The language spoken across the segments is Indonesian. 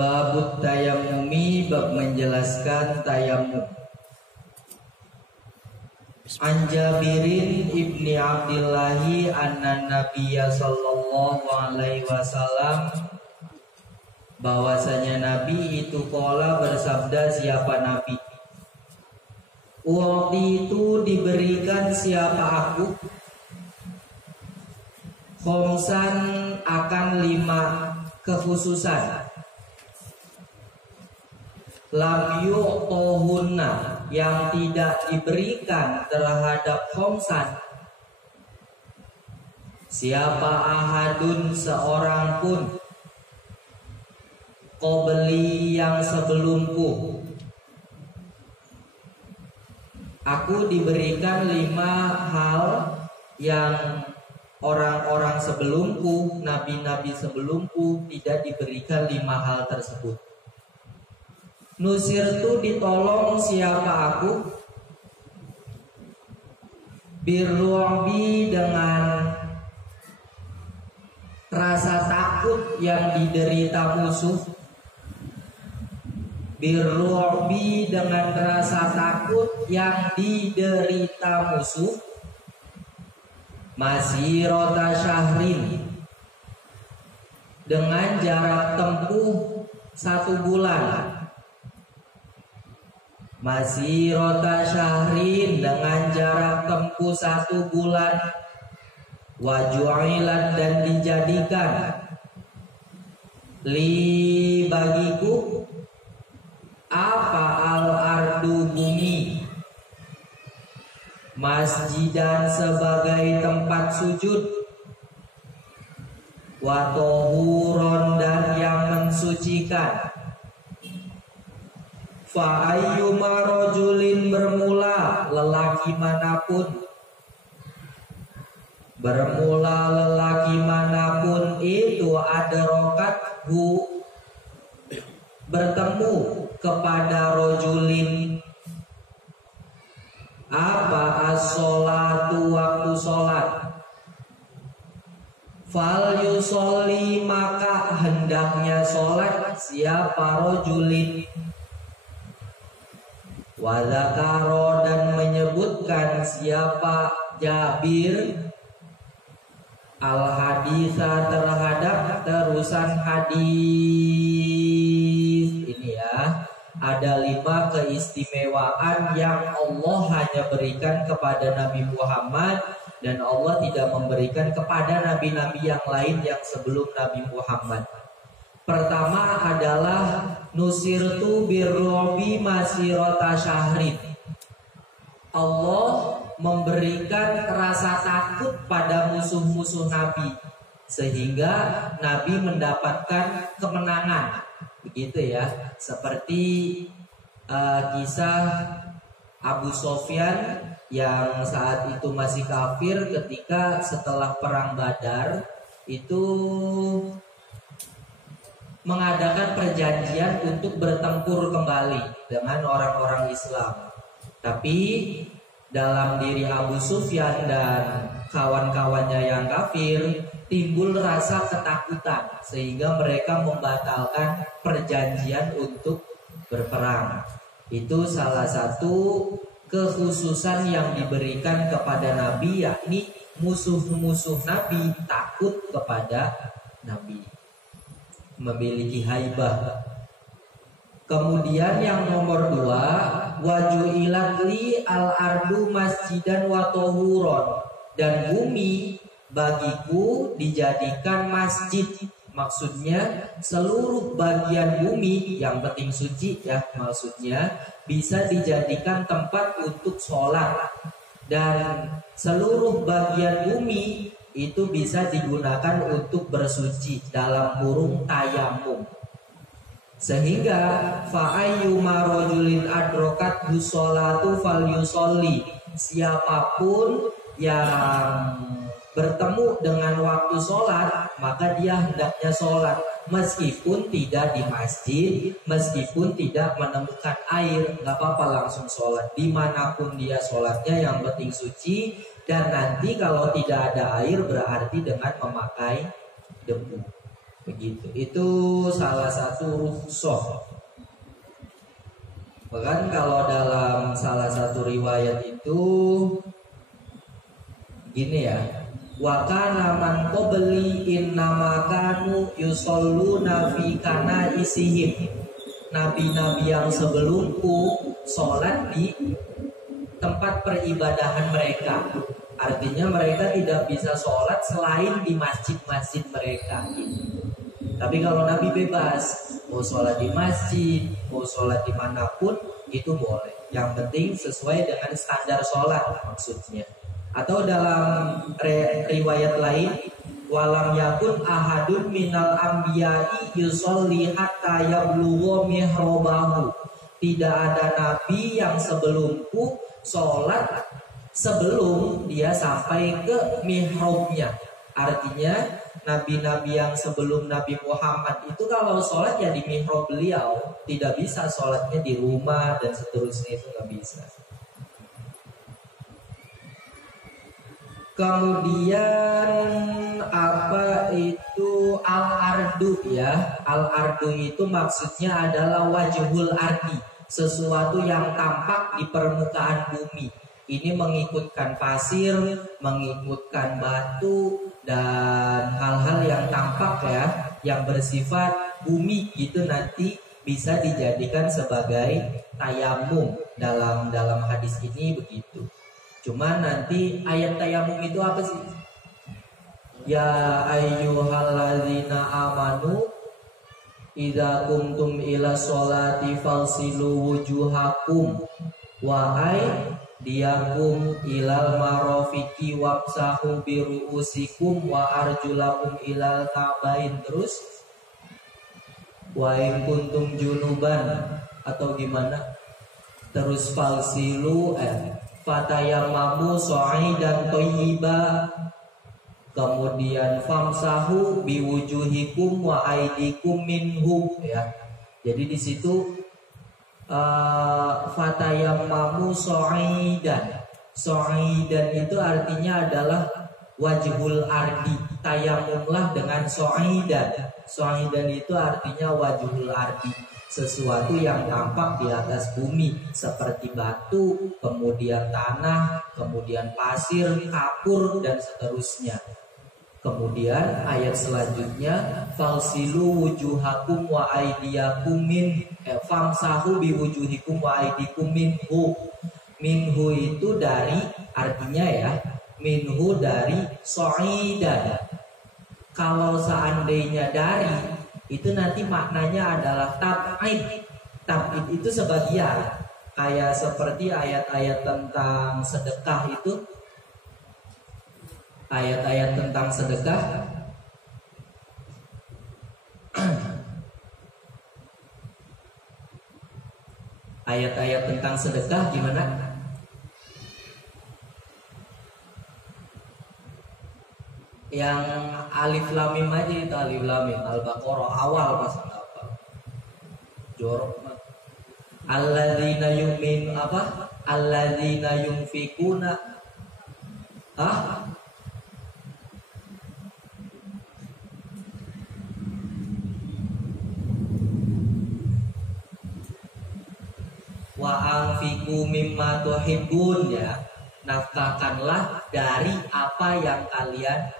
Babut tayamumi, bab menjelaskan tayamum. An Jabirin ibni Abdillahi anna Nabiyya sallallahu alaihi wasallam, bahwasanya Nabi itu qala bersabda, siapa Nabi? Waktu itu diberikan siapa aku khomsan akan 5 kekhususan. Lam yu'tohunna, yang tidak diberikan terhadap khomsan siapa ahadun, seorang pun, qabli, yang sebelumku. Aku diberikan 5 hal yang orang-orang sebelumku, nabi-nabi sebelumku tidak diberikan 5 hal tersebut. Nusirtu, ditolong siapa aku, birru'bi, dengan rasa takut yang diderita musuh. Birru'bi, dengan rasa takut yang diderita musuh. Masirota syahrin, dengan jarak tempuh 1 bulan. Masirota syahrin, dengan jarak tempuh 1 bulan. Waju'ilat, dan dijadikan li, bagiku, apa, al-ardu, bumi, masjidan, sebagai tempat sujud, wa tohuron, dan yang mensucikan. Fa ayyuma rajulin, bermula lelaki manapun, bermula lelaki manapun itu adrokat-hu, bertemu kepada rajulin apa, as-sholatu, waktu sholat. Fal yusolli, maka hendaknya sholat siapa rajulin. Wa dzakara, dan menyebutkan siapa Jabir al-haditha, terhadap terusan hadis. Ini ya, ada 5 keistimewaan yang Allah hanya berikan kepada Nabi Muhammad, dan Allah tidak memberikan kepada nabi-nabi yang lain yang sebelum Nabi Muhammad. Pertama adalah nusirtu birru'bi masirota syahrin. Allah memberikan rasa takut pada musuh-musuh Nabi, sehingga Nabi mendapatkan kemenangan. Begitu ya, seperti kisah Abu Sofyan yang saat itu masih kafir, ketika setelah perang Badar itu mengadakan perjanjian untuk bertempur kembali dengan orang-orang Islam. Tapi dalam diri Abu Sufyan dan kawan-kawannya yang kafir timbul rasa ketakutan, sehingga mereka membatalkan perjanjian untuk berperang. Itu salah satu kekhususan yang diberikan kepada Nabi, yakni musuh-musuh Nabi takut kepada Nabi, memiliki haibah. Kemudian yang nomor 2, waju'ilat li al-ardu masjidan wa tohuron, dan bumi bagiku dijadikan masjid. Maksudnya seluruh bagian bumi, yang penting suci ya, maksudnya bisa dijadikan tempat untuk sholat, dan seluruh bagian bumi itu bisa digunakan untuk bersuci, dalam kurung tayamum. Sehingga fa'ayyuma rajulin adrokat busholatu falyusolli, siapapun yang bertemu dengan waktu sholat, maka dia hendaknya sholat, meskipun tidak di masjid, meskipun tidak menemukan air, nggak apa-apa, langsung sholat dimanapun dia sholatnya, yang penting suci. Dan nanti kalau tidak ada air berarti dengan memakai debu. Begitu. Itu salah satu rukhsah. Bahkan kalau dalam salah satu riwayat itu gini ya, wa kana man qabli innama kanu yusalluna fi kanaisihim. Nabi-nabi yang sebelumku sholat di tempat peribadahan mereka. Artinya mereka tidak bisa sholat selain di masjid-masjid mereka. Tapi kalau Nabi bebas, mau sholat di masjid, mau sholat dimanapun, itu boleh. Yang penting sesuai dengan standar sholat maksudnya. Atau dalam riwayat lain, walam yakun ahadun minal anbiya'i yusolli hatta yablugha mihrabahu. Tidak ada nabi yang sebelumku sholat sebelum dia sampai ke mihrabnya. Artinya nabi-nabi yang sebelum Nabi Muhammad itu kalau sholat ya di mihrab beliau. Tidak bisa sholatnya di rumah dan seterusnya, itu nggak bisa. Kemudian apa itu al-ardu ya? Al-ardu itu maksudnya adalah wajhul ardi, sesuatu yang tampak di permukaan bumi. Ini mengikutkan pasir, mengikutkan batu dan hal-hal yang tampak ya, yang bersifat bumi itu nanti bisa dijadikan sebagai tayamum. Dalam hadis ini begitu. Cuman nanti ayat tayamum itu apa sih? Ya ayyuhalladzina amanu idza kumtum ila sholati falsilu wujuhakum wa aydiyakum ilal marafiqi wamsahu biruusikum wa arjulakum ilal ka'bain. Terus wa in kuntum junuban atau gimana? Terus falsilu fatayammamu sa'idan thayyiba, kemudian famsahu biwujuhikum wa aidikum minhu ya. Jadi di situ fatayammamu sa'idan. Sa'idan itu artinya adalah wajhul ardi. Tayamumlah dengan sa'idan. Sa'idan itu artinya wajhul ardi, sesuatu yang tampak di atas bumi seperti batu, kemudian tanah, kemudian pasir, kapur dan seterusnya. Kemudian ayat selanjutnya falsilu wujuhakum wa aydiyakum famsahu biwujuhikum wa aydikum minhu. Minhu itu dari, artinya ya, minhu dari sa'idan. Kalau seandainya dari, itu nanti maknanya adalah tab'id. Tab'id itu sebagian. Kayak seperti ayat-ayat tentang sedekah itu. Ayat-ayat tentang sedekah. Ayat-ayat tentang sedekah gimana? Yang alif lam mim aja itu, alif lam mim Al-Baqarah awal pasal apa? Jorok banget. Alladzina yu'min apa? Alladzina yunfikuna wa anfiqu mimma tuhibbun ya. Nafkahkanlah dari apa yang kalian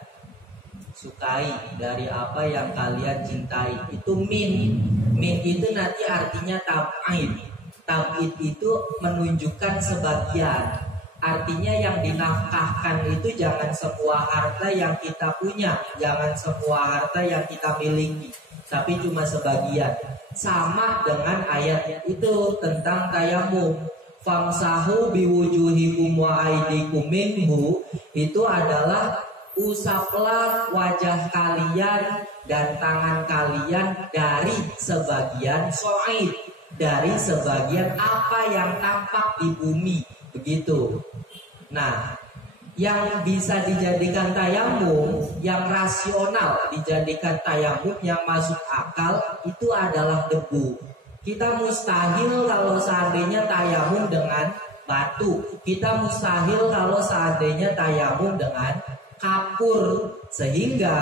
sukai, dari apa yang kalian cintai. Itu min itu nanti artinya tab'id. Tab'id itu menunjukkan sebagian. Artinya yang dinafkahkan itu jangan semua harta yang kita punya, jangan semua harta yang kita miliki, tapi cuma sebagian. Sama dengan ayat itu tentang tayamum. Famsahu biwujuhikum wa aydikum minhu, itu adalah usaplah wajah kalian dan tangan kalian dari sebagian so'id, dari sebagian apa yang tampak di bumi, begitu. Nah, yang bisa dijadikan tayamum, yang rasional dijadikan tayamum, yang masuk akal itu adalah debu. Kita mustahil kalau seandainya tayamum dengan batu. Kita mustahil kalau seandainya tayamum dengan kapur, sehingga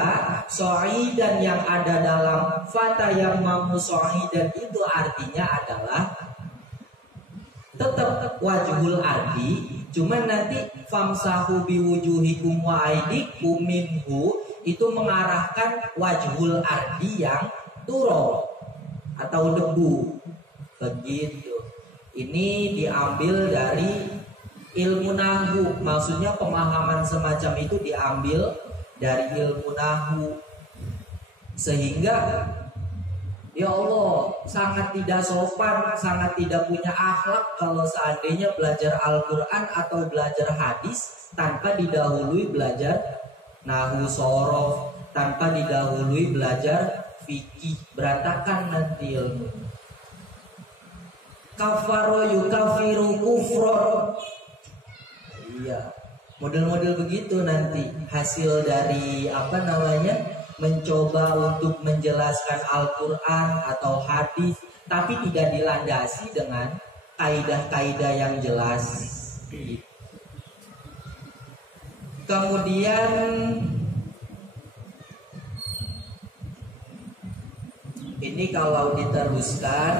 so'idan yang ada dalam fatayammamu so'idan itu artinya adalah tetap wajhul ardi, cuman nanti famsahu biwujuhikum wa aidikum minhu itu mengarahkan wajhul ardi yang turun atau debu, begitu. Ini diambil dari ilmu nahwu, maksudnya pemahaman semacam itu diambil dari ilmu nahwu, sehingga ya Allah, sangat tidak sopan, sangat tidak punya akhlak kalau seandainya belajar Al-Quran atau belajar hadis tanpa didahului belajar nahwu sorof, tanpa didahului belajar fikih. Berantakan nanti ilmu. Kafaro yukafiru kufron. Iya, model-model begitu nanti hasil dari mencoba untuk menjelaskan Al-Quran atau hadis, tapi tidak dilandasi dengan kaidah-kaidah yang jelas. Kemudian ini kalau diteruskan,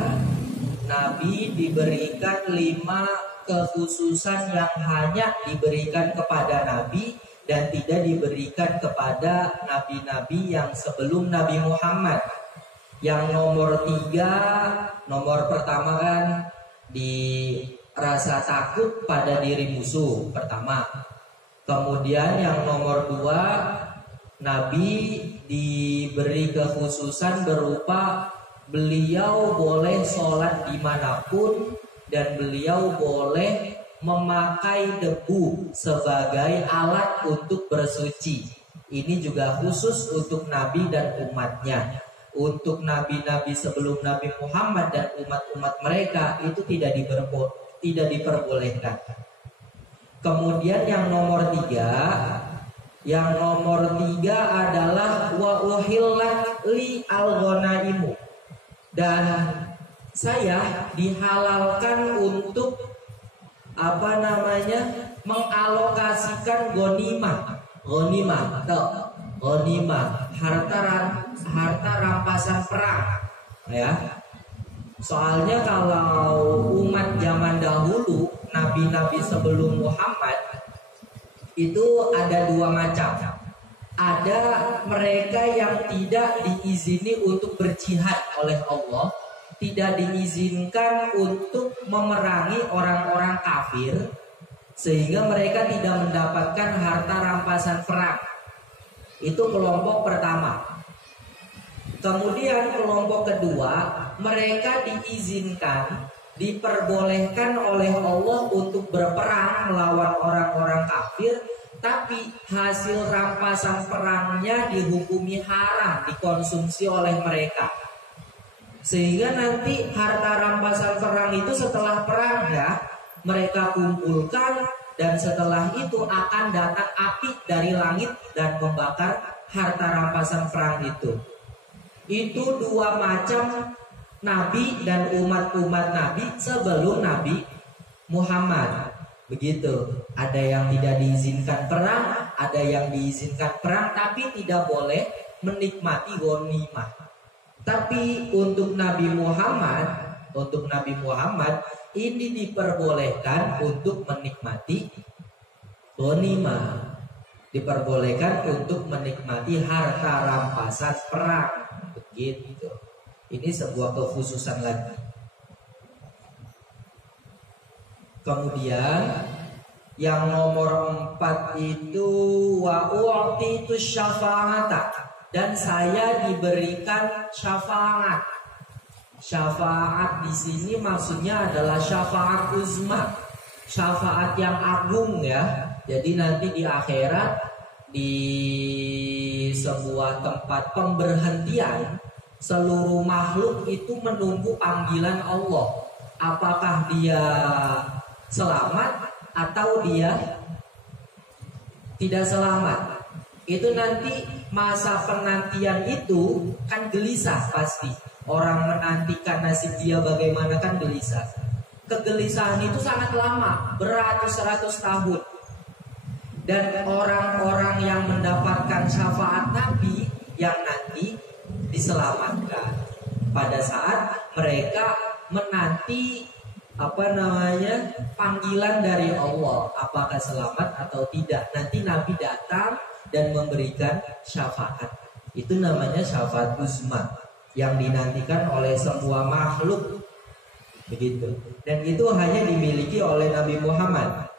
Nabi diberikan 5 kekhususan yang hanya diberikan kepada Nabi dan tidak diberikan kepada nabi-nabi yang sebelum Nabi Muhammad. Yang nomor pertama kan di rasa takut pada diri musuh pertama. Kemudian yang nomor 2, Nabi diberi kekhususan berupa beliau boleh sholat dimanapun dan beliau boleh memakai debu sebagai alat untuk bersuci. Ini juga khusus untuk Nabi dan umatnya. Untuk nabi-nabi sebelum Nabi Muhammad dan umat-umat mereka itu tidak diperbolehkan. Kemudian yang nomor 3 adalah wa uhillat li al-ghanaimu, dan saya dihalalkan untuk mengalokasikan gonimah, harta rampasan perang, ya. Soalnya kalau umat zaman dahulu, nabi-nabi sebelum Muhammad itu ada 2 macam. Ada mereka yang tidak diizini untuk berjihad oleh Allah, tidak diizinkan untuk memerangi orang-orang kafir, sehingga mereka tidak mendapatkan harta rampasan perang. Itu kelompok pertama. Kemudian kelompok kedua, mereka diizinkan, diperbolehkan oleh Allah untuk berperang melawan orang-orang kafir, tapi hasil rampasan perangnya dihukumi haram dikonsumsi oleh mereka. Sehingga nanti harta rampasan perang itu setelah perangnya mereka kumpulkan, dan setelah itu akan datang api dari langit dan membakar harta rampasan perang itu. Itu 2 macam nabi dan umat-umat nabi sebelum Nabi Muhammad. Begitu. Ada yang tidak diizinkan perang, ada yang diizinkan perang tapi tidak boleh menikmati ghanimah. Tapi untuk Nabi Muhammad ini diperbolehkan untuk menikmati ghanimah, diperbolehkan untuk menikmati harta rampasan perang, begitu. Ini sebuah kekhususan lagi. Kemudian yang nomor 4 itu wa u'titu syafa'ata, dan saya diberikan syafaat. Syafaat di sini maksudnya adalah syafaat uzma, syafaat yang agung, ya. Jadi nanti di akhirat, di sebuah tempat pemberhentian, seluruh makhluk itu menunggu panggilan Allah. Apakah dia selamat atau dia tidak selamat? Itu nanti masa penantian itu kan gelisah pasti. Orang menantikan nasib dia bagaimana kan gelisah. Kegelisahan itu sangat lama, beratus-ratus tahun. Dan orang-orang yang mendapatkan syafaat Nabi yang nanti diselamatkan pada saat mereka menanti panggilan dari Allah, apakah selamat atau tidak. Nanti Nabi datang dan memberikan syafaat. Itu namanya syafaat uzma yang dinantikan oleh semua makhluk. Begitu. Dan itu hanya dimiliki oleh Nabi Muhammad.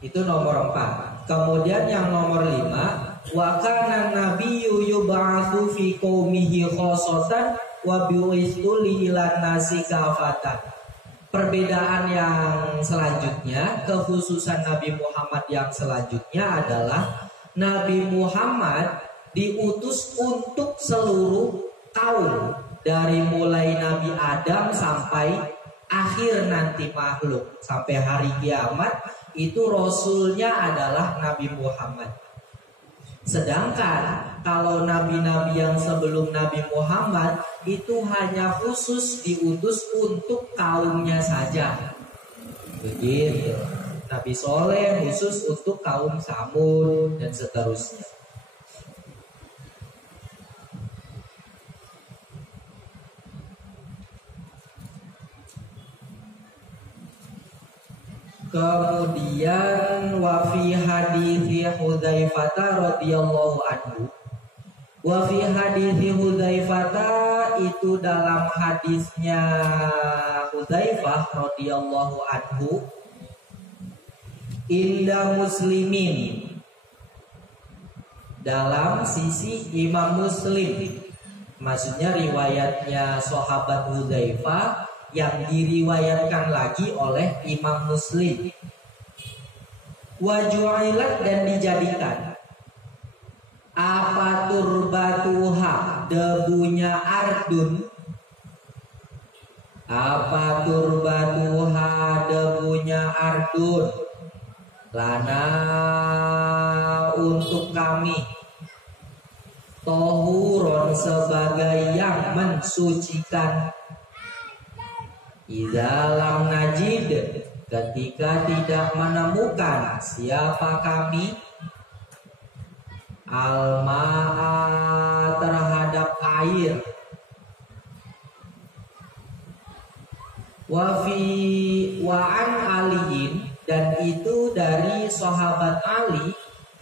Itu nomor 4. Kemudian yang nomor 5, wa kana nabiyyu yub'atsu fi qaumihi khossatan wa bi'istu lilan nasi kafatan. Perbedaan yang selanjutnya, kekhususan Nabi Muhammad yang selanjutnya adalah Nabi Muhammad diutus untuk seluruh kaum, dari mulai Nabi Adam sampai akhir nanti makhluk, sampai hari kiamat. Itu Rasulnya adalah Nabi Muhammad. Sedangkan kalau nabi-nabi yang sebelum Nabi Muhammad itu hanya khusus diutus untuk kaumnya saja. Begitu. Nabi Soleh khusus untuk kaum Samud dan seterusnya. Kemudian wa fi hadithi Hudzaifah radhiyallahu anhu. Wa fi hadithi Hudzaifah, itu dalam hadisnya Hudzaifah radhiyallahu anhu, inda muslimin, dalam sisi Imam Muslim. Maksudnya riwayatnya sahabat Hudzaifah yang diriwayatkan lagi oleh Imam Muslim. Waju'ilat, dan dijadikan, apa turbatuha, debunya ardun. Apa turbatuha, debunya ardun. Lana, untuk kami. Tohuron, sebagai yang mensucikan. Idalam najid, ketika tidak menemukan siapa kami, al-ma'a, terhadap air. Wa an aliyin, dan itu dari sahabat Ali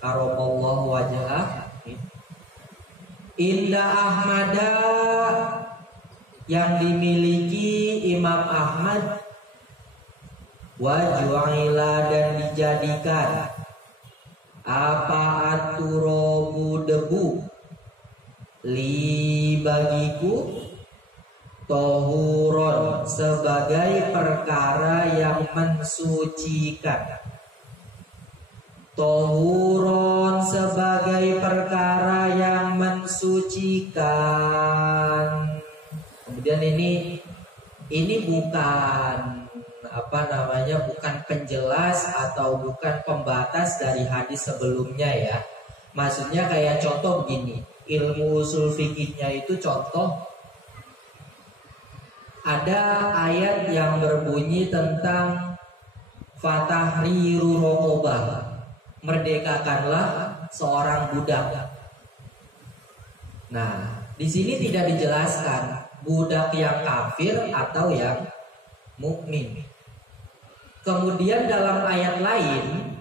karamallahu wajhah, inda Ahmada, yang dimiliki Imam Ahmad, waju'ila, dan dijadikan, apa aturobu, debu, li, bagiku, tohuron, sebagai perkara yang mensucikan. Tohuron, sebagai perkara yang mensucikan. Kemudian ini bukan bukan penjelas atau bukan pembatas dari hadis sebelumnya ya. Maksudnya kayak contoh begini, ilmu usul fikihnya itu contoh, ada ayat yang berbunyi tentang fatahriru raqabah, merdekakanlah seorang budak. Nah, di sini tidak dijelaskan budak yang kafir atau yang mukmin. Kemudian dalam ayat lain,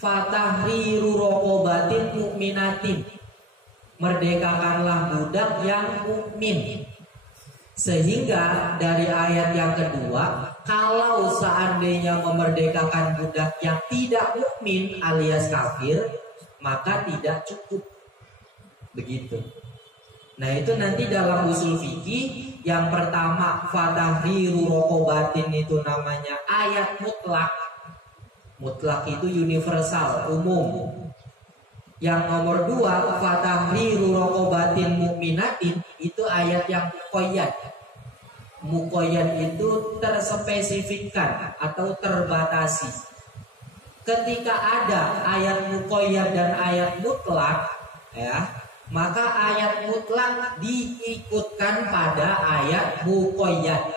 fatahriru raqabatin mukminatin, merdekakanlah budak yang mukmin. Sehingga dari ayat yang kedua, kalau seandainya memerdekakan budak yang tidak mukmin alias kafir, maka tidak cukup. Begitu. Nah, itu nanti dalam usul fikih yang pertama, fatahriru raqabatin, itu namanya ayat mutlak. Mutlak itu universal, umum. Yang nomor 2, fatahriru raqabatin mukminatin, itu ayat yang muqayyad. Muqayyad itu terspesifikkan atau terbatasi. Ketika ada ayat muqayyad dan ayat mutlak, ya, maka ayat mutlak diikutkan pada ayat muqayyad.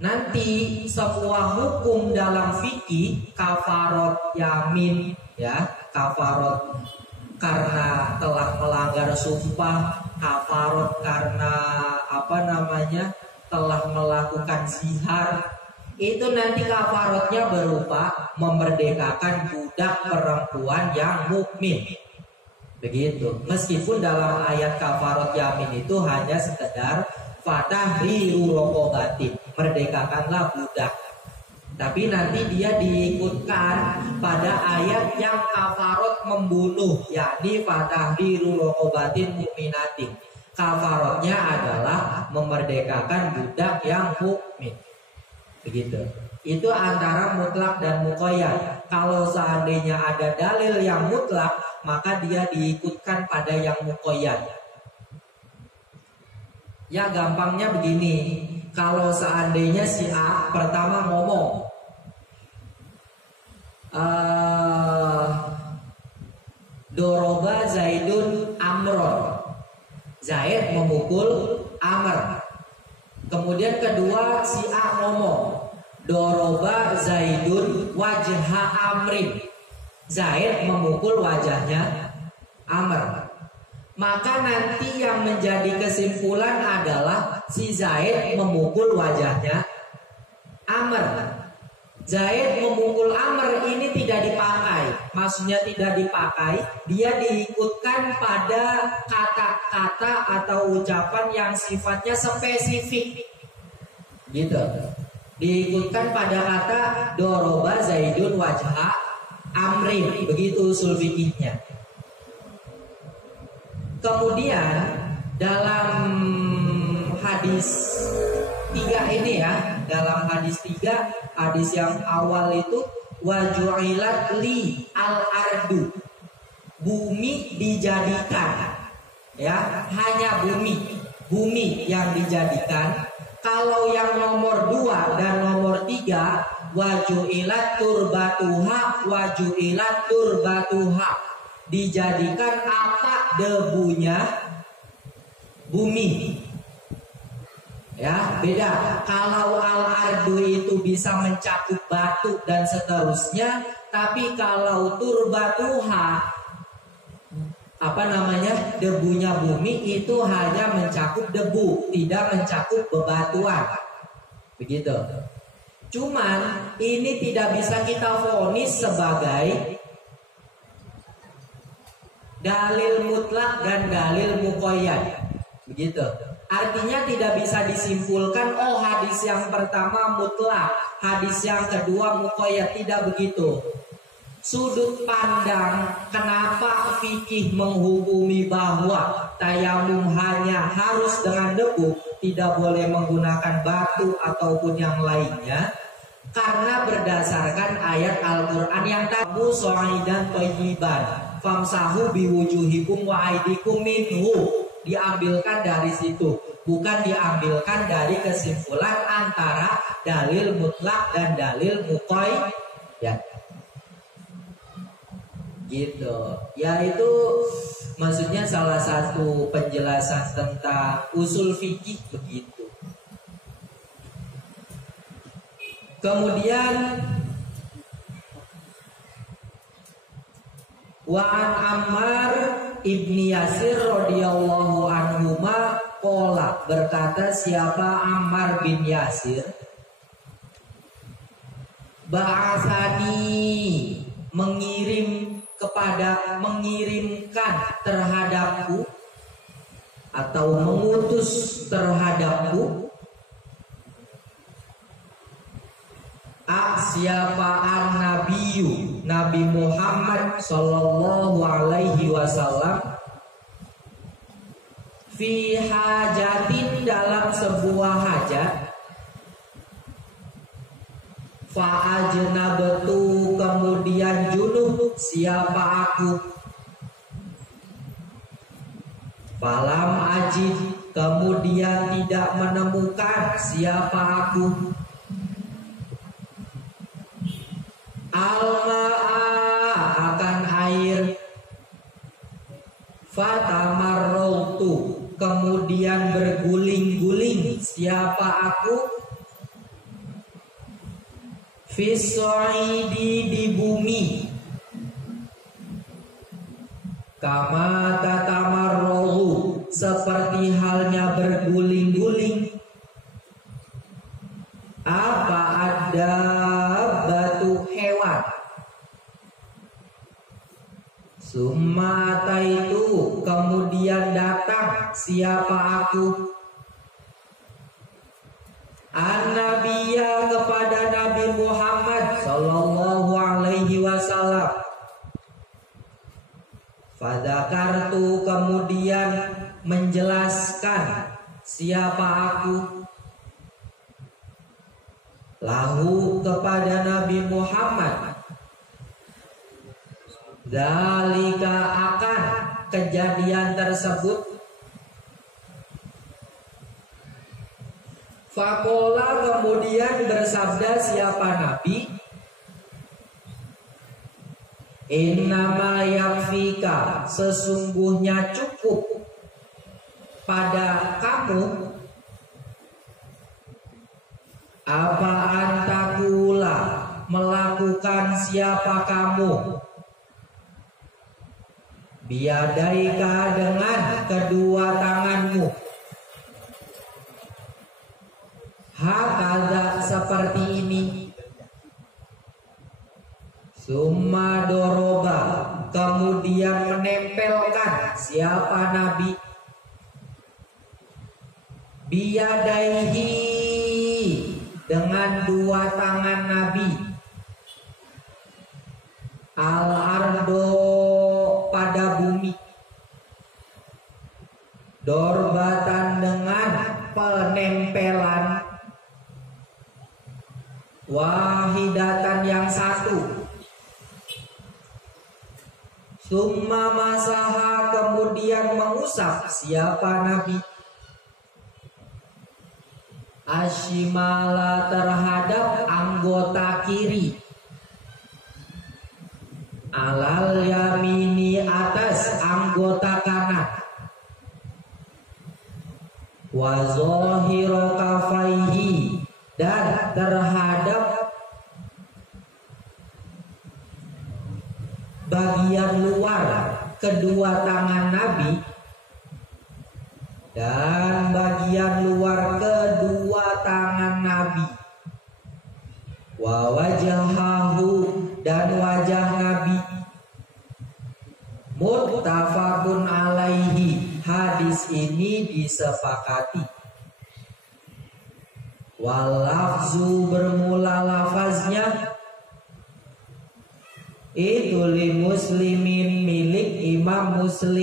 Nanti sebuah hukum dalam fikih, kafarat yamin, ya, kafarat karena telah melanggar sumpah, kafarat karena telah melakukan zihar. Itu nanti kafaratnya berupa memerdekakan budak perempuan yang mukmin. Begitu. Meskipun dalam ayat kafarat yamin itu hanya sekedar fatahriru raqabatin, merdekakanlah budak. Tapi nanti dia diikutkan pada ayat yang kafarat membunuh, yakni fatahriru raqabatin mu'minatin. Kafaratnya adalah memerdekakan budak yang mukmin. Begitu. Itu antara mutlak dan muqayyad. Kalau seandainya ada dalil yang mutlak, maka dia diikutkan pada yang muqayyad. Ya gampangnya begini, kalau seandainya si A pertama ngomong Doroba Zaidun Amron, Zaid memukul Amr. Kemudian kedua si A ngomong Doroba Zaidun wajha Amrin, Zaid memukul wajahnya Amr. Maka nanti yang menjadi kesimpulan adalah si Zaid memukul wajahnya Amr. Zaid memukul Amr ini tidak dipakai. Maksudnya tidak dipakai, dia diikutkan pada kata-kata atau ucapan yang sifatnya spesifik. Gitu. Diikutkan pada kata Doroba Zaidun wajha Amrin. Begitu usul fikihnya. Kemudian dalam hadis 3 ini ya, dalam hadis 3, hadis yang awal itu waju'ilat li al-ardu, bumi dijadikan, ya, hanya bumi yang dijadikan. Kalau yang nomor 2 dan nomor 3 waju'ilat turbatuha, dijadikan apa? Debunya bumi. Ya, beda. Kalau al-ardu itu bisa mencakup batu dan seterusnya, tapi kalau turbatuha debunya bumi itu hanya mencakup debu, tidak mencakup bebatuan. Begitu. Cuman ini tidak bisa kita vonis sebagai dalil mutlak dan dalil muqayyad. Begitu. Artinya tidak bisa disimpulkan hadis yang pertama mutlak, hadis yang kedua muqayyad. Tidak begitu. Sudut pandang kenapa fikih menghukumi bahwa tayamum hanya harus dengan debu, tidak boleh menggunakan batu ataupun yang lainnya, karena berdasarkan ayat Al-Quran yang tabu so'idan thayyiban famsahu biwujuhikum wa aidikum minhu. Diambilkan dari situ, bukan diambilkan dari kesimpulan antara dalil mutlak dan dalil muqayyad. Gitu. Ya itu maksudnya salah satu penjelasan tentang usul fikih begitu. Kemudian Wa'an Ammar ibni Yasir radhiyallahu anhuma qala, berkata siapa Ammar bin Yasir, ba'atsani, mengirimkan terhadapku atau mengutus terhadapku siapa an-nabiyyu, Nabi Muhammad sallallahu alaihi wasallam, fi hajatin, dalam sebuah hajat, fa'ajnabtu, kemudian junub siapa aku, falam ajid, kemudian tidak menemukan siapa aku, al-ma'a, akan air, fatamarrautu, kemudian berguling-guling siapa aku, Fisoidi di bumi, kama tatamarrohu seperti halnya berguling-guling. Apa ada batu hewan. Sumata itu kemudian datang siapa aku, an-nabiyya kepada Nabi Muhammad sallallahu alaihi wasallam. Fadzakartu kemudian menjelaskan siapa aku, lahu kepada Nabi Muhammad, dzalika akan kejadian tersebut. Faqala kemudian bersabda siapa Nabi, innama yakfika sesungguhnya cukup pada kamu apa antakula melakukan siapa kamu, biadaika dengan kedua tanganmu, hakadha seperti ini. Summa doroba kemudian menempelkan siapa Nabi, biyadaihi dengan dua tangan Nabi, al-ardo pada bumi, dorbatan dengan penempelan, wahidatan yang satu. Summa masaha kemudian mengusap siapa Nabi, ashimala terhadap anggota kiri, alal yamini atas anggota kanan, wa zahira kafaihi dan terhadap bagian luar kedua tangan Nabi dan bagian luar kedua tangan Nabi, wa wajahahu dan wajah Nabi. Muttafaqun alaihi hadis ini disepakati. Walafzu bermula lafaznya itu li muslimin milik Imam Muslim.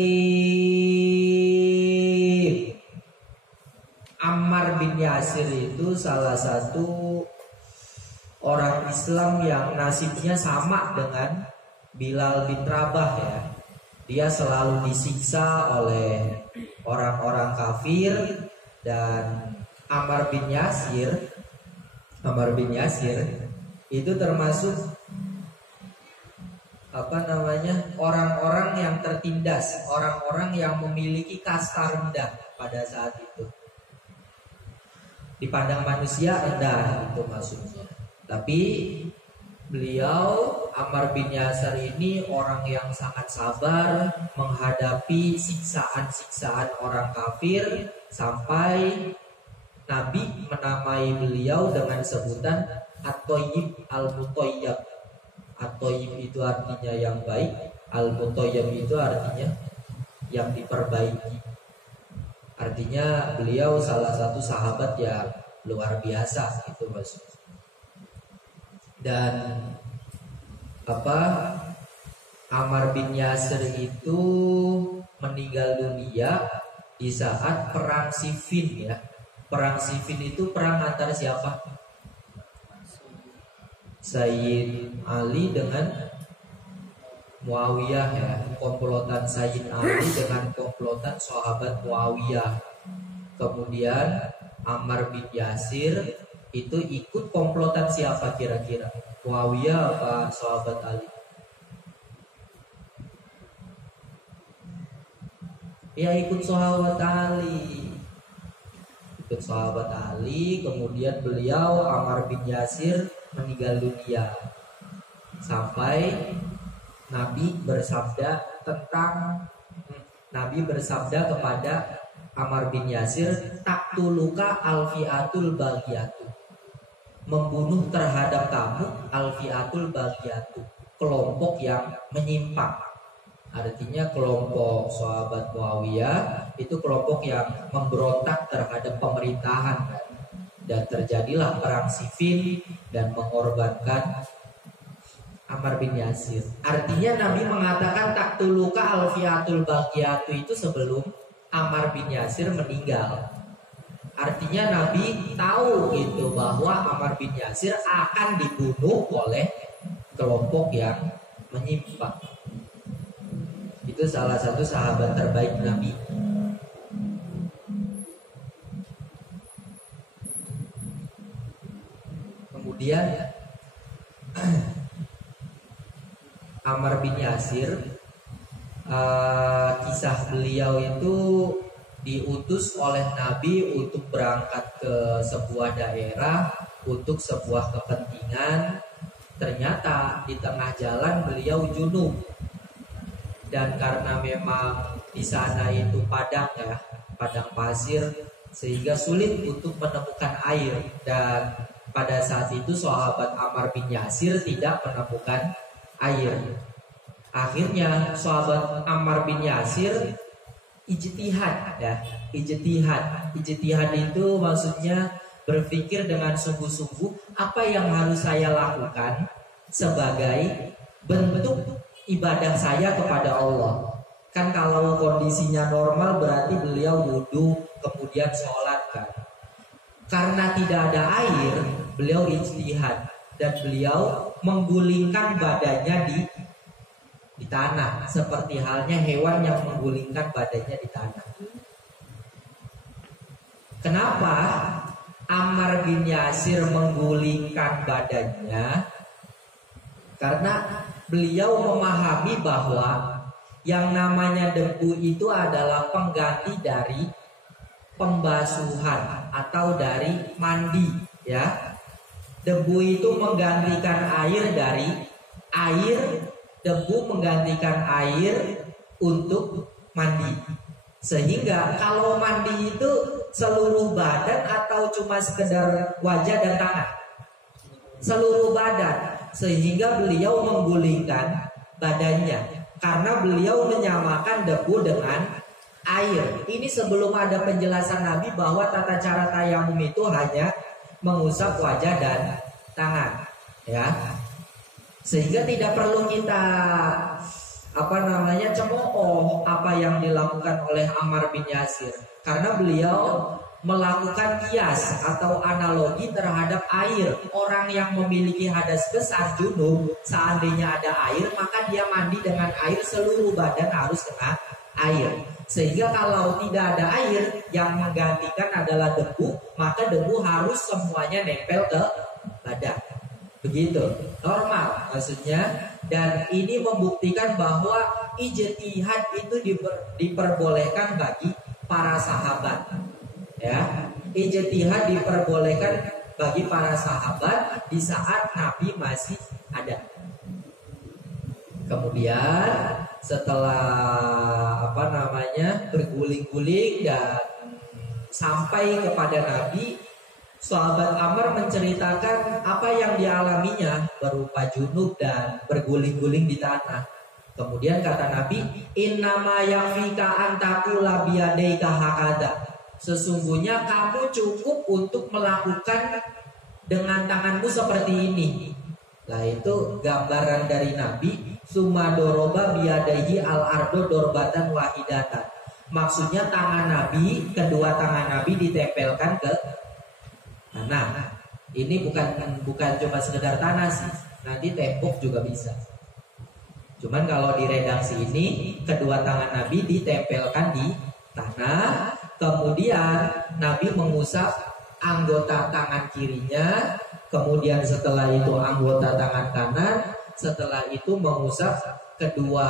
Ammar bin Yasir itu salah satu orang Islam yang nasibnya sama dengan Bilal bin Rabah ya. Dia selalu disiksa oleh orang-orang kafir, dan Ammar bin Yasir itu termasuk orang-orang yang tertindas, orang-orang yang memiliki kasta rendah pada saat itu. Dipandang manusia rendah itu maksudnya. Tapi beliau Ammar bin Yasir ini orang yang sangat sabar menghadapi siksaan-siksaan orang kafir, sampai Nabi menamai beliau dengan sebutan At-Thayyib Al-Muthayyab. At-Thayyib itu artinya yang baik, Al-Muthayyab itu artinya yang diperbaiki. Artinya beliau salah satu sahabat yang luar biasa itu maksudnya. Dan Ammar bin Yasir itu meninggal dunia di saat perang Siffin ya. Perang Siffin itu perang antara siapa? Sayyid Ali dengan Muawiyah ya. Komplotan Sayyid Ali dengan komplotan sahabat Muawiyah. Kemudian Ammar bin Yasir itu ikut komplotan siapa kira-kira? Muawiyah apa sahabat Ali? Ya ikut sahabat Ali. Ikut sahabat Ali. Kemudian beliau Ammar bin Yasir meninggal dunia. Sampai Nabi bersabda kepada Ammar bin Yasir, taktuluka alfiatul bagiyatu, membunuh terhadap kamu alfiatul bagiyatu, kelompok yang menyimpang. Artinya kelompok sahabat Muawiyah itu kelompok yang memberontak terhadap pemerintahan, dan terjadilah perang sivil dan mengorbankan Ammar bin Yasir. Artinya Nabi mengatakan taktuluka alfiatul bagiyatu itu sebelum Ammar bin Yasir meninggal. Artinya Nabi tahu gitu bahwa Ammar bin Yasir akan dibunuh oleh kelompok yang menyimpang. Itu salah satu sahabat terbaik Nabi. Kemudian Ammar bin Yasir, kisah beliau itu diutus oleh Nabi untuk berangkat ke sebuah daerah untuk sebuah kepentingan. Ternyata di tengah jalan beliau junub, dan karena memang di sana itu padang pasir, sehingga sulit untuk menemukan air. Dan pada saat itu sahabat Ammar bin Yasir tidak menemukan air. Akhirnya sahabat Ammar bin Yasir ijtihad. Ijtihad itu maksudnya berpikir dengan sungguh-sungguh, apa yang harus saya lakukan sebagai bentuk ibadah saya kepada Allah. Kan kalau kondisinya normal berarti beliau wudhu kemudian sholat kan. Karena tidak ada air, beliau ijtihad dan beliau menggulingkan badannya di tanah, seperti halnya hewan yang menggulingkan badannya di tanah. Kenapa Ammar bin Yasir menggulingkan badannya? Karena beliau memahami bahwa yang namanya debu itu adalah pengganti dari pembasuhan atau dari mandi, ya. Debu itu menggantikan air dari air, debu menggantikan air untuk mandi. Sehingga kalau mandi itu seluruh badan atau cuma sekedar wajah dan tangan? Seluruh badan. Sehingga beliau menggulingkan badannya karena beliau menyamakan debu dengan air. Ini sebelum ada penjelasan Nabi bahwa tata cara tayamum itu hanya mengusap wajah dan tangan, ya. Sehingga tidak perlu kita cemooh apa yang dilakukan oleh Ammar bin Yasir, karena beliau melakukan kias atau analogi terhadap air. Orang yang memiliki hadas besar junub, seandainya ada air maka dia mandi dengan air, seluruh badan harus kena air. Sehingga kalau tidak ada air, yang menggantikan adalah debu, maka debu harus semuanya nempel ke badan. Begitu, normal maksudnya. Dan ini membuktikan bahwa ijtihad itu diperbolehkan bagi para sahabat, ya. Ijtihad diperbolehkan bagi para sahabat di saat Nabi masih ada. Kemudian setelah berguling-guling dan sampai kepada Nabi, sahabat Ammar menceritakan apa yang dialaminya berupa junub dan berguling-guling di tanah. Kemudian kata Nabi, innama yakfika antaqula biyadaika hakada. Sesungguhnya kamu cukup untuk melakukan dengan tanganmu seperti ini. Nah, itu gambaran dari Nabi. Summa doroba biyadaihi al-ardo dorbatan wahidatan. Maksudnya kedua tangan Nabi ditempelkan ke tanah. Ini bukan cuma sekedar tanah sih. Nanti tembok juga bisa. Cuman kalau di redaksi ini kedua tangan Nabi ditempelkan di tanah. Kemudian Nabi mengusap anggota tangan kirinya. Kemudian setelah itu anggota tangan kanan. Setelah itu mengusap kedua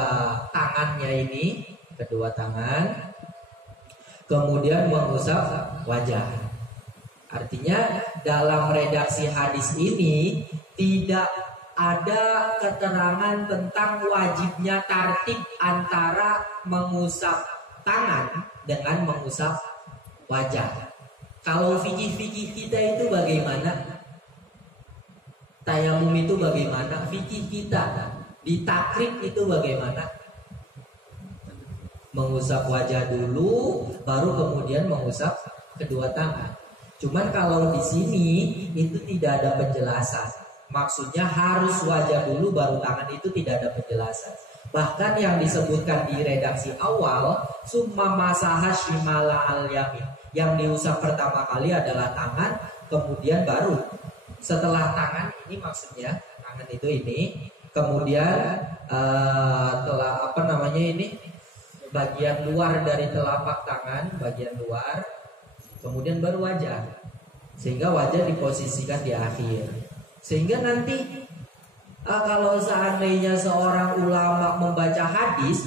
tangannya ini, kedua tangan. Kemudian mengusap wajah. Artinya dalam redaksi hadis ini tidak ada keterangan tentang wajibnya tartib antara mengusap tangan dengan mengusap wajah. Kalau fikih-fikih kita itu bagaimana? Tayamum itu bagaimana? Fikih kita di takrib itu bagaimana? Mengusap wajah dulu, baru kemudian mengusap kedua tangan. Cuman kalau di sini itu tidak ada penjelasan. Maksudnya harus wajah dulu baru tangan, itu tidak ada penjelasan. Bahkan yang disebutkan di redaksi awal, summa masaha shimala al yamin. Yang diusap pertama kali adalah tangan, kemudian baru setelah tangan ini, maksudnya tangan itu ini, kemudian telah bagian luar dari telapak tangan, bagian luar, kemudian baru wajah, sehingga wajah diposisikan di akhir. Sehingga nanti kalau seandainya seorang ulama membaca hadis,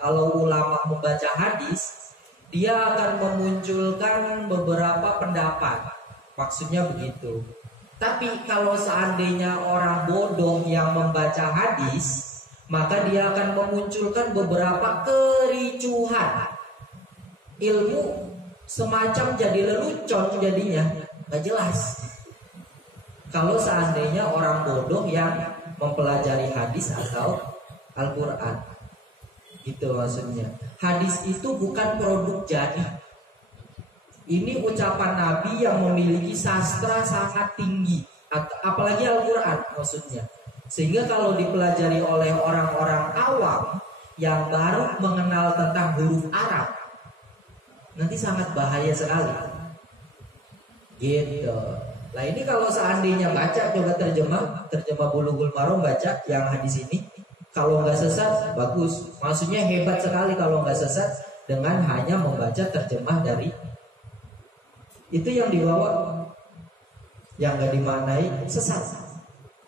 kalau ulama membaca hadis, dia akan memunculkan beberapa pendapat, maksudnya begitu. Tapi kalau seandainya orang bodoh yang membaca hadis, maka dia akan memunculkan beberapa kericuhan. Ilmu semacam jadi lelucon jadinya, gak jelas. Kalau seandainya orang bodoh yang mempelajari hadis atau Al-Quran, gitu maksudnya. Hadis itu bukan produk jadi. Ini ucapan Nabi yang memiliki sastra sangat tinggi, apalagi Al-Quran maksudnya. Sehingga kalau dipelajari oleh orang-orang awam yang baru mengenal tentang huruf Arab, nanti sangat bahaya sekali. Gitu. Nah ini kalau seandainya baca, coba terjemah Bulughul Maram, baca yang hadis ini. Kalau nggak sesat, bagus. Maksudnya hebat sekali kalau nggak sesat dengan hanya membaca terjemah dari itu yang dibawa. Yang nggak dimaknai sesat.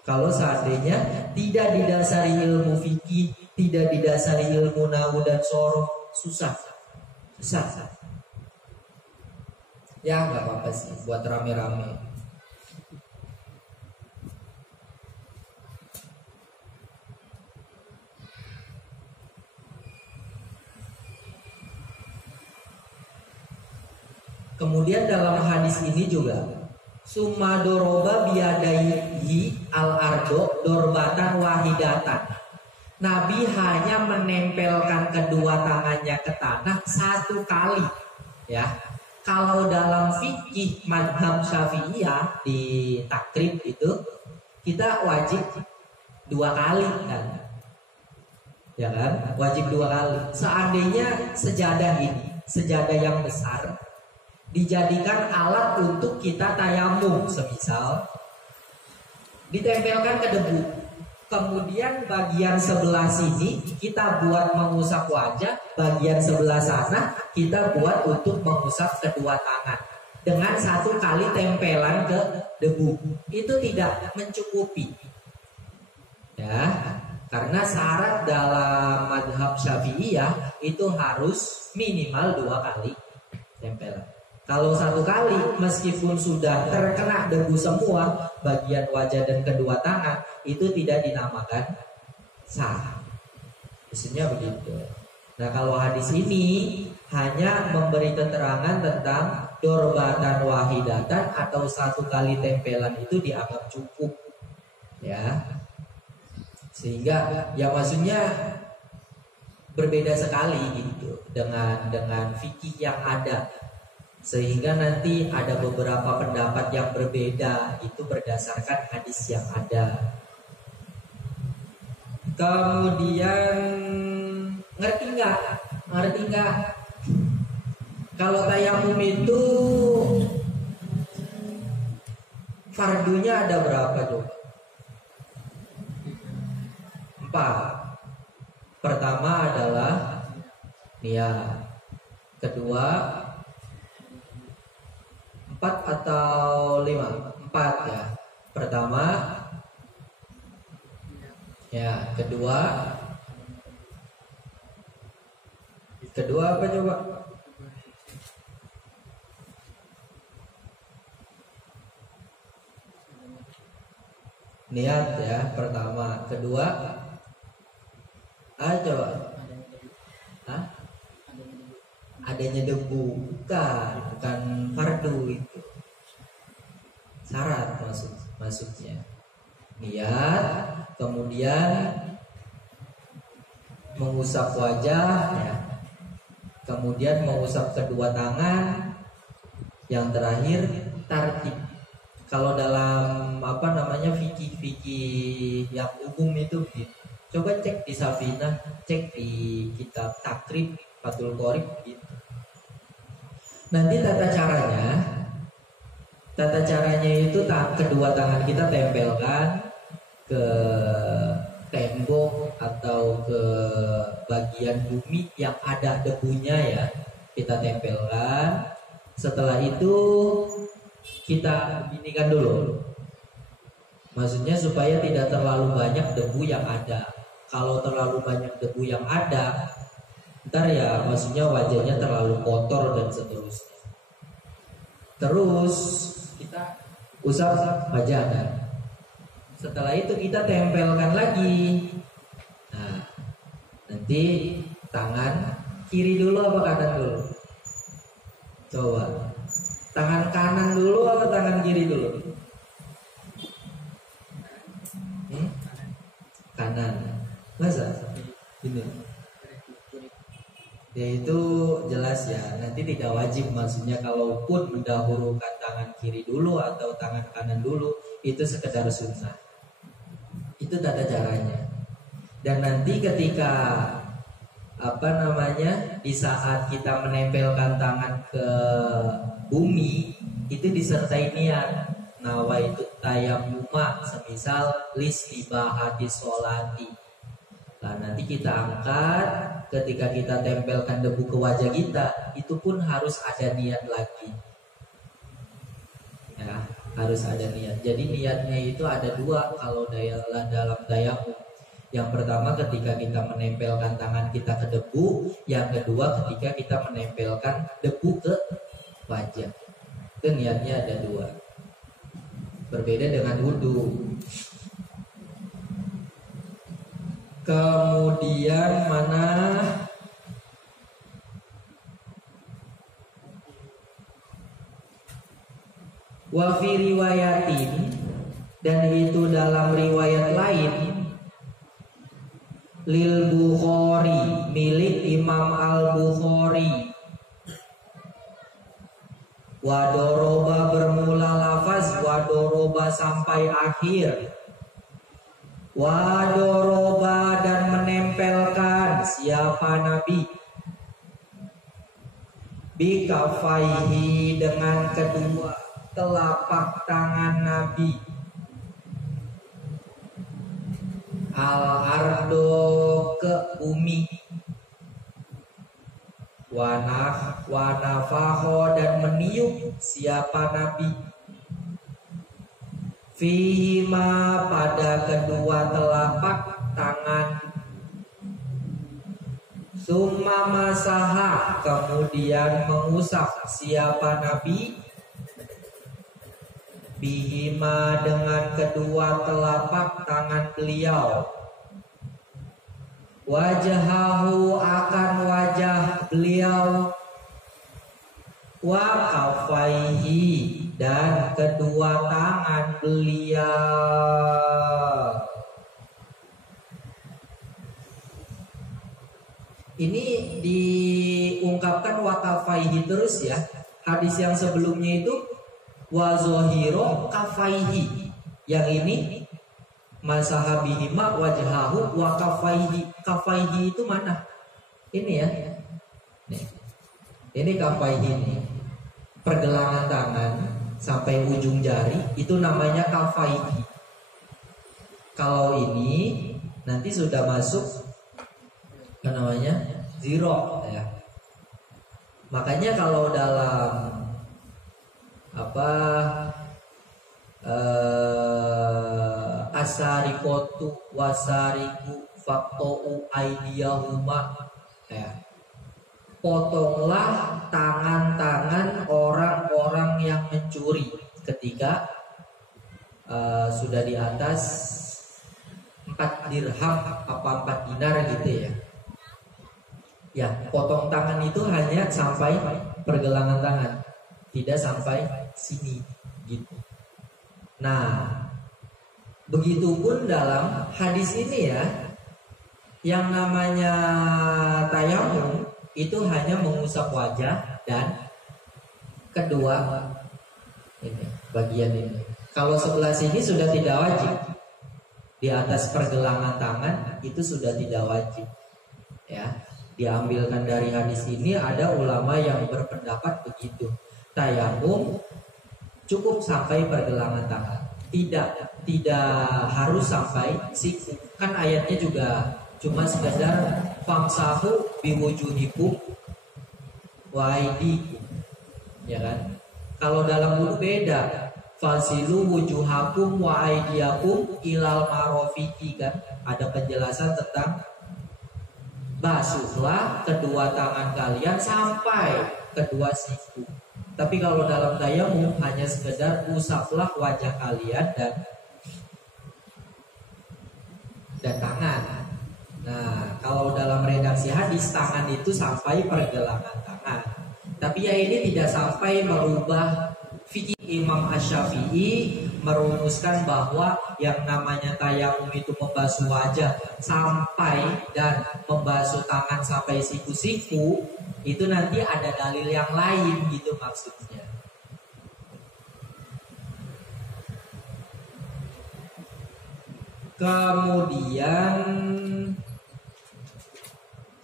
Kalau seandainya tidak didasari ilmu fikih, tidak didasari ilmu nahwu dan sorof, susah. Ya nggak apa-apa sih, buat rame-rame. Kemudian dalam hadis ini juga summa doroba biyadaihi al-ardo dorbatan wahidatan. Nabi hanya menempelkan kedua tangannya ke tanah satu kali. Ya, kalau dalam fikih madhab Syafi'iyah di takrib itu kita wajib 2 kali kan? Ya kan? Wajib 2 kali. Seandainya sejadah ini, sejadah yang besar, dijadikan alat untuk kita tayamum, semisal ditempelkan ke debu, kemudian bagian sebelah sini kita buat mengusap wajah, bagian sebelah sana kita buat untuk mengusap kedua tangan dengan 1 kali tempelan ke debu. Itu tidak mencukupi, ya, karena syarat dalam madhab Syafi'iyah itu harus minimal 2 kali tempelan. Kalau 1 kali, meskipun sudah terkena debu semua bagian wajah dan kedua tangan, itu tidak dinamakan sah. Maksudnya begitu. Nah kalau hadis ini hanya memberi keterangan tentang dorbatan wahidatan atau 1 kali tempelan itu dianggap cukup, ya. Sehingga ya maksudnya berbeda sekali gitu dengan fikih yang ada. Sehingga nanti ada beberapa pendapat yang berbeda, itu berdasarkan hadis yang ada. Kemudian ngerti nggak? Kalau tayamum itu fardunya ada berapa coba? 4. Pertama adalah niat. Kedua 4 atau 5? 4 ya. Pertama ya, kedua apa coba? Niat ya pertama. Kedua, coba. Hah? Adanya debu. Bukan fardu itu. Syarat masuknya. Niat, kemudian mengusap wajah ya. Kemudian mengusap kedua tangan. Yang terakhir tartib. Kalau dalam fikih yang umum itu gitu. Coba cek di Safinah, cek di kitab Takrib, Fathul Qorib gitu. Nanti tata caranya itu kedua tangan kita tempelkan ke tembok atau ke bagian bumi yang ada debunya ya. Kita tempelkan. Setelah itu kita binikan dulu. Maksudnya supaya tidak terlalu banyak debu yang ada. Kalau terlalu banyak debu yang ada, ntar ya maksudnya wajahnya terlalu kotor dan seterusnya. Terus kita usap wajah. Setelah itu kita tempelkan lagi. Nah, nanti tangan kiri dulu apa kanan dulu? Coba. Tangan kanan dulu atau tangan kiri dulu? Kanan. Masa? Ini. Ya itu jelas ya. Nanti tidak wajib, maksudnya kalaupun mendahulukan tangan kiri dulu atau tangan kanan dulu, itu sekedar sunnah. Itu tata caranya. Dan nanti ketika di saat kita menempelkan tangan ke bumi, itu disertai niat. Nawaitu tayammuma, semisal listibahati sholati. Nah, nanti kita angkat, ketika kita tempelkan debu ke wajah kita, itu pun harus ada niat lagi. Ya, harus ada niat. Jadi niatnya itu ada dua kalau dalam tayammum. Yang pertama ketika kita menempelkan tangan kita ke debu, yang kedua ketika kita menempelkan debu ke wajah. Itu niatnya ada dua. Berbeda dengan wudhu. Kemudian mana? Wa fi riwayatin, dan itu dalam riwayat lain, lil Bukhari, milik Imam Al-Bukhari. Wadoroba bermula lafaz wadoroba sampai akhir. Wadoroba dan menempelkan siapa Nabi bikafaihi dengan kedua telapak tangan Nabi al-ardo ke bumi. Wanafaho dan meniup siapa Nabi fihima pada kedua telapak tangan. Summa masaha kemudian mengusap siapa Nabi bihima dengan kedua telapak tangan beliau. Wajahahu akan wajah beliau. Wa kafaihi dan kedua tangan beliau. Ini diungkapkan wa kafaihi terus ya. Hadis yang sebelumnya itu wa zohiro kafaihi. Yang ini masahabihima wajhahu wa kafaihi. Kafaihi itu mana? Ini ya. Nih. Ini kafaihi ini. Pergelangan tangan sampai ujung jari itu namanya kafaihi. Kalau ini nanti sudah masuk ke namanya ziro ya. Makanya kalau dalam asarikotu wasariku faktou aidiyahuma ya. Potonglah tangan-tangan orang-orang yang mencuri ketika sudah di atas 4 dirham apa 4 dinar gitu ya. Ya, potong tangan itu hanya sampai pergelangan tangan, tidak sampai sini gitu. Nah, begitupun dalam hadis ini ya, yang namanya tayamum itu hanya mengusap wajah dan kedua ini bagian ini. Kalau sebelah sini sudah tidak wajib. Di atas pergelangan tangan itu sudah tidak wajib. Ya, diambilkan dari hadis ini ada ulama yang berpendapat begitu. Tayamum cukup sampai pergelangan tangan. Tidak harus sampai siku. Kan ayatnya juga cuma sekedar famsahu biwujuhikum wa aydikum. Ya kan? Kalau dalam wudhu beda. Fasilu wujuhakum wa aydiyakum ilal marofiki kan. Ada penjelasan tentang basuhlah kedua tangan kalian sampai kedua siku. Tapi kalau dalam tayamum hanya sekedar usaplah wajah kalian dan tangan. Nah, kalau dalam redaksi hadis tangan itu sampai pergelangan tangan. Tapi ya ini tidak sampai merubah fikih Imam Asy-Syafi'i merumuskan bahwa yang namanya tayamum itu membasuh wajah sampai dan membasuh tangan sampai siku-siku, itu nanti ada dalil yang lain gitu maksudnya. Kemudian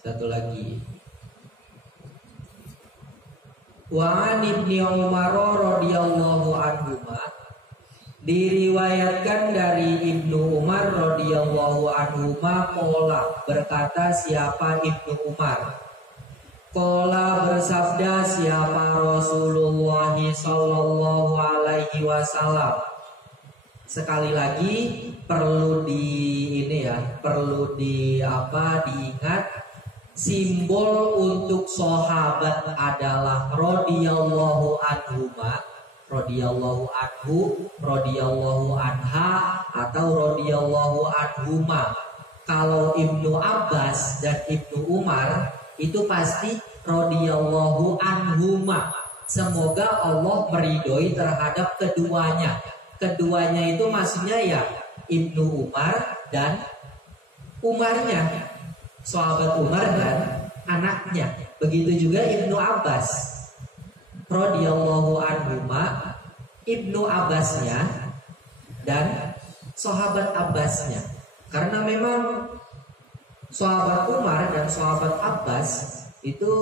satu lagi, wa an Ibnu Umar radhiyallahu anhu, diriwayatkan dari Ibnu Umar radhiyallahu anhu qala, berkata siapa Ibnu Umar, qala bersabda siapa Rasulullah sallallahu alaihi wasallam. Sekali lagi perlu diingat, simbol untuk sahabat adalah radhiyallahu anhuma, radhiyallahu anhu, radhiyallahu anha, atau radhiyallahu anhuma. Kalau Ibnu Abbas dan Ibnu Umar itu pasti radhiyallahu anhuma. Semoga Allah meridhoi terhadap keduanya. Keduanya itu maksudnya ya Ibnu Umar dan Umarnya, sahabat Umar dan anaknya. Begitu juga Ibnu Abbas radhiyallahu anhuma, Ibnu Abbasnya dan sahabat Abbasnya. Karena memang sahabat Umar dan sahabat Abbas itu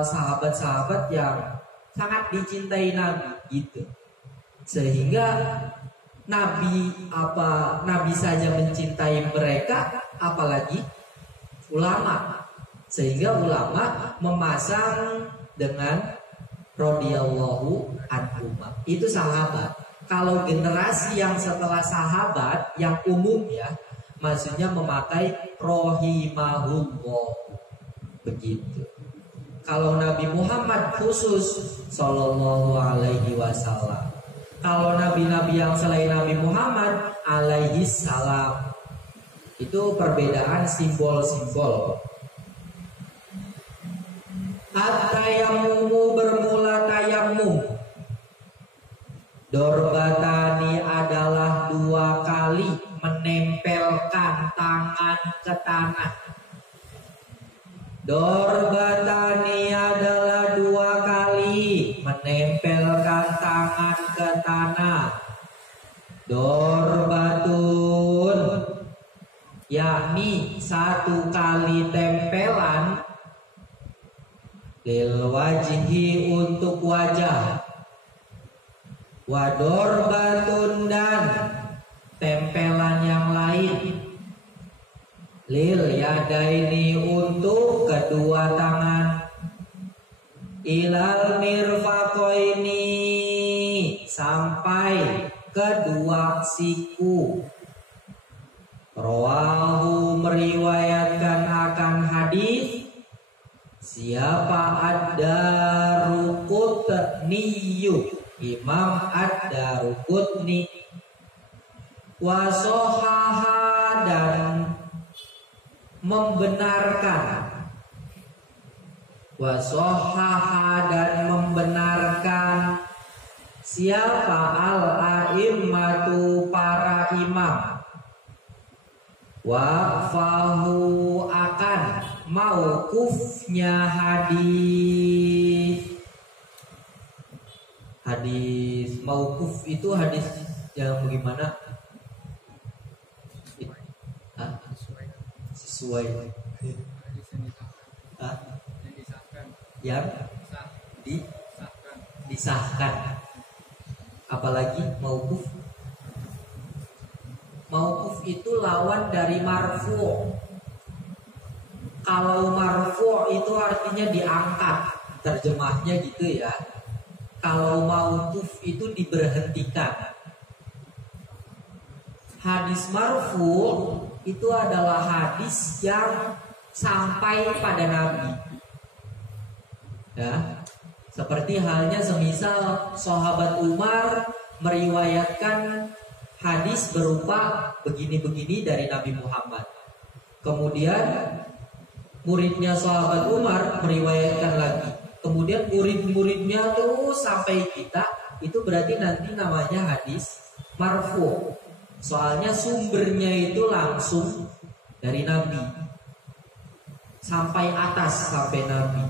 sahabat-sahabat yang sangat dicintai Nabi gitu. Sehingga Nabi saja mencintai mereka, apalagi ulama. Sehingga ulama memasang dengan radhiyallahu anhuma. Itu sahabat. Kalau generasi yang setelah sahabat yang umum ya, maksudnya memakai rahimahullah. Begitu. Kalau Nabi Muhammad khusus sallallahu alaihi wasallam. Kalau nabi-nabi yang selain Nabi Muhammad alaihi salam, itu perbedaan simbol-simbol. At-tayammumu bermula tayamum. Dorbatani adalah 2 kali menempelkan tangan ke tanah. Dorbatani adalah 2 kali menempelkan tangan ke tanah. Dorbatun, yakni 1 kali tempelan, lil wajhi untuk wajah. Wadorbatun dan tempelan yang lain, lil yadaini untuk kedua tangan, ilal mirfaqaini sampai kedua siku. Rawahu meriwayatkan akan hadis siapa Ad-Daruqutni, Imam Ad-Daruqutni Wasohaha dan membenarkan. Wasohaha dan membenarkan. Siapa al-a'immatu para imam. Wafahu akan mauqufnya hadis. Hadis mauquf itu hadis yang bagaimana? Sesuai. Yang disahkan. Apalagi mauquf. Mauquf itu lawan dari marfu'. Kalau marfu' itu artinya diangkat, terjemahnya gitu ya. Kalau mauquf itu diberhentikan. Hadis marfu' itu adalah hadis yang sampai pada Nabi. Ya, seperti halnya semisal sahabat Umar meriwayatkan hadis berupa begini-begini dari Nabi Muhammad. Kemudian muridnya sahabat Umar meriwayatkan lagi. Kemudian murid-muridnya terus sampai kita. Itu berarti nanti namanya hadis marfu'. Soalnya sumbernya itu langsung dari Nabi sampai atas, sampai Nabi.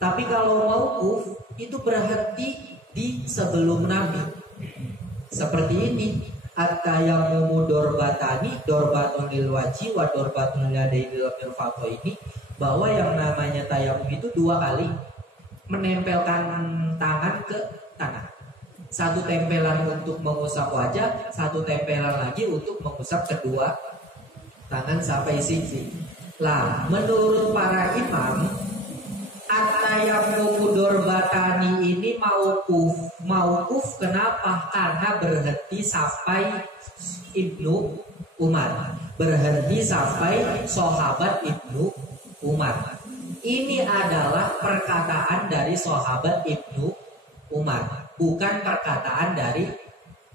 Tapi kalau mauquf itu berhenti di sebelum Nabi. Seperti ini, at-tayammumu dorbatani, dorbatun lil wajhi wa dorbatun ladaini lil mirfaqo ini, bahwa yang namanya tayamum itu 2 kali menempelkan tangan ke tanah. 1 tempelan untuk mengusap wajah, 1 tempelan lagi untuk mengusap kedua tangan sampai sisi. Lah, menurut para imam, at-tayammumu dorbatani ini mauquf. Mauquf kenapa? Karena berhenti sampai Ibnu Umar. Berhenti sampai sahabat Ibnu Umar. Ini adalah perkataan dari sahabat Ibnu Umar, bukan perkataan dari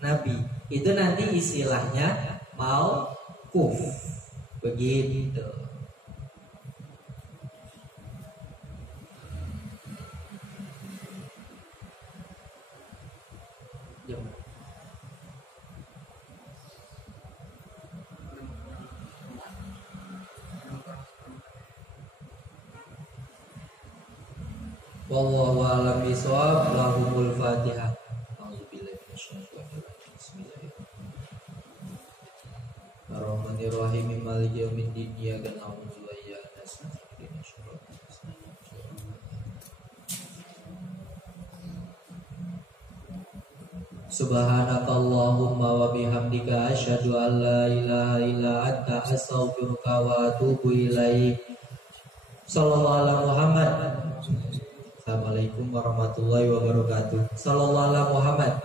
Nabi. Itu nanti istilahnya mauquf. Begitu. Wallahu a'lam bishawab. Lahumul Fatihah. A'udzubillahi minasyaitonir rajim. Bismillahirrahmanirrahim. Ar-Rahmanir-Rahim. Maliki yaumiddin. Iyyaka na'budu wa iyyaka nasta'in. Ihdinas siratal mustaqim. Subhanakallahumma wa bihamdika asyhadu an la ilaha illa anta astaghfiruka wa atubu ilaik. Sallallahu alaihi Muhammad. Assalamualaikum warahmatullahi wabarakatuh. Sallallahu alaihi Muhammad.